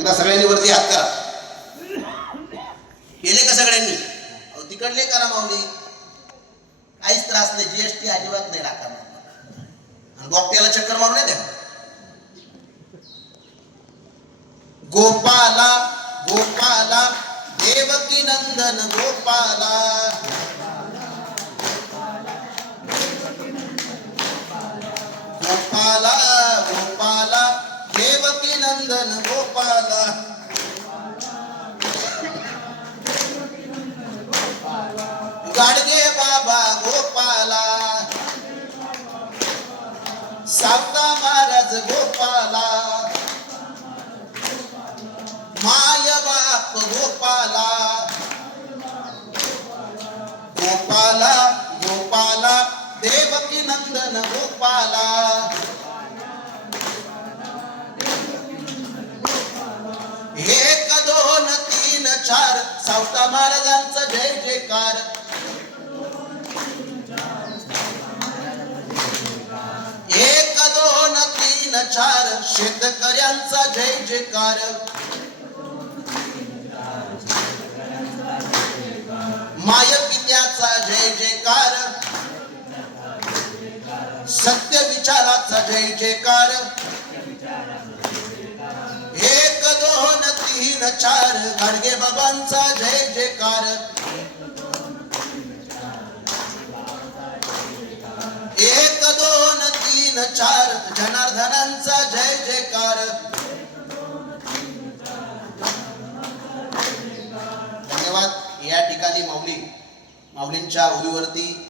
एकदा सगळ्यांनी वरती हात करा. केले का सगळ्यांनी? तिकडले करा माऊली, काहीच त्रास नाही. जीएसटी अजिबात नाही टाका. आणि गोप्याला चक्कर मारून येते. गोपाला गोपाला देवकी नंदन गोपाला, गोपाला गोपाला देवकी नंदन गोपाला, गाडगे बाबा गोपाला, सावता महाराज गोपाला, माय बाप गोपाला, गोपाला गोपाला देवकी नंदन गोपाला, एक दोन तीन चार सावता महाराजांचा जय जयकार. एक दोन तीन चार शेतकऱ्यांचा जय जयकार. माय पित्याचा जय जयकार, सत्य विचाराचा जय जयकार. एक दोन तीन चार गाडगे बाबांचा जय जयकार. एक दोन तीन चार जनार्दनांचा जय जयकार. धन्यवाद. या ठिकाणी माऊलींच्या ओळीवरती